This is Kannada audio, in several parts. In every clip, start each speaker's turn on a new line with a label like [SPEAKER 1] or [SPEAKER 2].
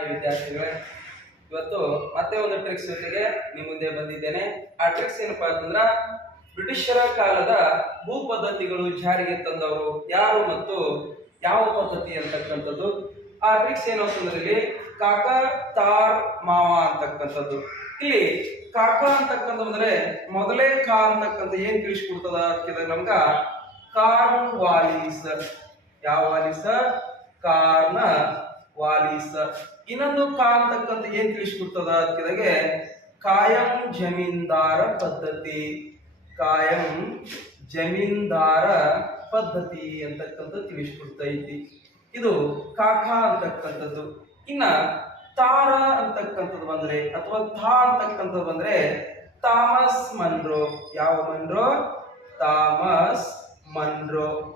[SPEAKER 1] ವಿದ್ಯಾರ್ಥಿಗಳೇ. ಇವತ್ತು ಮತ್ತೆ ಒಂದು ಟ್ರಿಕ್ಸ್ ಜೊತೆಗೆ ನಿಮ್ಮ ಮುಂದೆ ಬಂದಿದ್ದೇನೆ. ಆ ಟ್ರಿಕ್ಸ್ ಏನಪ್ಪಾ ಅಂತಂದ್ರ ಬ್ರಿಟಿಷರ ಕಾಲದ ಭೂ ಪದ್ಧತಿಗಳು ಜಾರಿಗೆ ತಂದವರು ಯಾರು ಮತ್ತು ಯಾವ ಪದ್ಧತಿ ಅಂತಕ್ಕಂಥದ್ದು. ಆ ಟ್ರಿಕ್ಸ್ ಏನು ಅಂತಂದ್ರೆ ಕಾಕ, ತಾರ್, ಮಾವ ಅಂತಕ್ಕಂಥದ್ದು. ಇಲ್ಲಿ ಕಾಕ ಅಂತಕ್ಕಂಥ ಅಂದ್ರೆ ಮೊದಲೇ ಕಾ ಅಂತಕ್ಕಂಥ ಏನ್ ತಿಳಿಸ್ಕೊಡ್ತದ ಅಂತ ನಮ್ಗ ಕಾರ್ನ್ ವಾಲಿಸ ಯಾವ ವಾಲಿಸ ಕಾರ್ನ ವಾಲಿಸ. ಇನ್ನೊಂದು ಕಾ ಅಂತಕ್ಕಂಥ ಏನ್ ತಿಳಿಸ್ಕೊಡ್ತದ ಅದಕ್ಕೆ ಕಾಯಂ ಜಮೀನ್ದಾರ ಪದ್ಧತಿ. ಕಾಯಂ ಜಮೀನ್ದಾರ ಪದ್ಧತಿ ಅಂತಕ್ಕಂಥ ತಿಳಿಸ್ಕೊಡ್ತೈತಿ ಇದು ಕಾಖಾ ಅಂತಕ್ಕಂಥದ್ದು. ಇನ್ನ ತಾರ ಅಂತಕ್ಕಂಥದ್ದು ಬಂದ್ರೆ, ಅಥವಾ ಥಾ ಅಂತಕ್ಕಂಥದ್ದು ಬಂದ್ರೆ, ತಾಮಸ್ ಮನ್ರೋ. ಯಾವ Munro? Thomas Munro.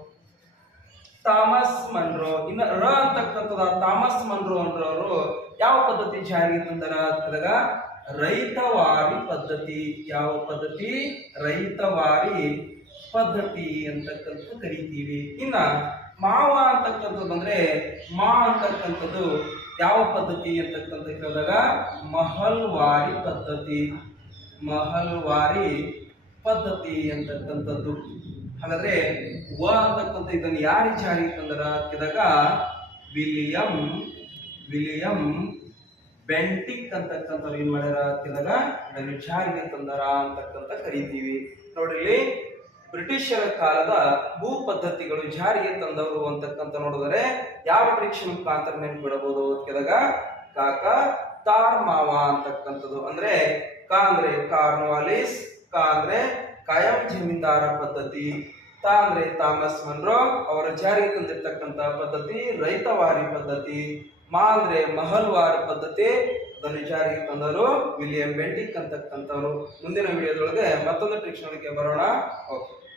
[SPEAKER 1] Thomas Munro. ಇನ್ನು ರ ಅಂತಕ್ಕಂಥದ ಥಾಮಸ್ ಮನ್ರೋ ಅನ್ನೋರು ಯಾವ ಪದ್ಧತಿ ಜಾರಿಗೆ ತಂದರ ಅಂತಂದಾಗ, ರೈತವಾರಿ ಪದ್ಧತಿ. ಯಾವ ಪದ್ಧತಿ? ರೈತವಾರಿ ಪದ್ಧತಿ ಅಂತಕ್ಕಂಥದ್ದು ಕರಿತೀವಿ. ಇನ್ನ ಮಾವ ಅಂತಕ್ಕಂಥದ್ದು ಅಂದ್ರೆ ಮಾ ಅಂತಕ್ಕಂಥದ್ದು ಯಾವ ಪದ್ಧತಿ ಅಂತಕ್ಕಂಥ ಕೇಳಿದಾಗ, ಮಹಲ್ವಾರಿ ಪದ್ಧತಿ. ಮಹಲ್ವಾರಿ ಪದ್ಧತಿ ಅಂತಕ್ಕಂಥದ್ದು. ಹಾಗಾದ್ರೆ ವ ಅಂತಕ್ಕಂಥ ಇದನ್ನು ಯಾರು ಜಾರಿಗೆ ತಂದರ ಕಿದಾಗ ವಿಲಿಯಂ ವಿಲಿಯಂ ಬೆಂಟಿಕ್ ಅಂತಕ್ಕಂಥವ್ರು ಏನ್ ಮಾಡ್ಯಾರ ಕಿದಾಗ ಇದನ್ನು ಜಾರಿಗೆ ತಂದರ ಅಂತಕ್ಕಂಥ ಕರಿತೀವಿ. ನೋಡ್ರಿ ಬ್ರಿಟಿಷರ ಕಾಲದ ಭೂ ಪದ್ಧತಿಗಳು ಜಾರಿಗೆ ತಂದವರು ಅಂತಕ್ಕಂಥ ನೋಡಿದರೆ ಯಾವ ಪರೀಕ್ಷೆ ಮುಖಾಂತರ ನೆನ್ಪಿಡಬಹುದು ಕೇಳಿದಾಗ, ಕಾಕ ತಾರ್ ಮಾವ ಅಂತಕ್ಕಂಥದ್ದು. ಅಂದ್ರೆ ಕಾ ಅಂದ್ರೆ ಕಾರ್ನ್ವಾಲಿಸ್, ಕಾ ಅಂದ್ರೆ ಕಾಯಂ ಜಮೀನ್ದಾರ ಪದ್ಧತಿ. ತಾ ಅಂದ್ರೆ ಥಾಮಸ್ ಮನ್ರೋ, ಅವರ ಜಾರಿಗೆ ತಂದಿರ್ತಕ್ಕಂಥ ಪದ್ಧತಿ ರೈತವಾರಿ ಪದ್ಧತಿ. ಮಾ ಅಂದ್ರೆ ಮಹಲ್ವಾರ ಪದ್ಧತಿ, ಅದನ್ನು ಜಾರಿಗೆ ತಂದರು ವಿಲಿಯಂ ಬೆಂಟಿಕ್ ಅಂತಕ್ಕಂಥವ್ರು. ಮುಂದಿನ ವಿಡಿಯೋದೊಳಗೆ ಮತ್ತೊಂದು ಟ್ರಿಕ್ಸ್ ಬರೋಣ. ಓಕೆ.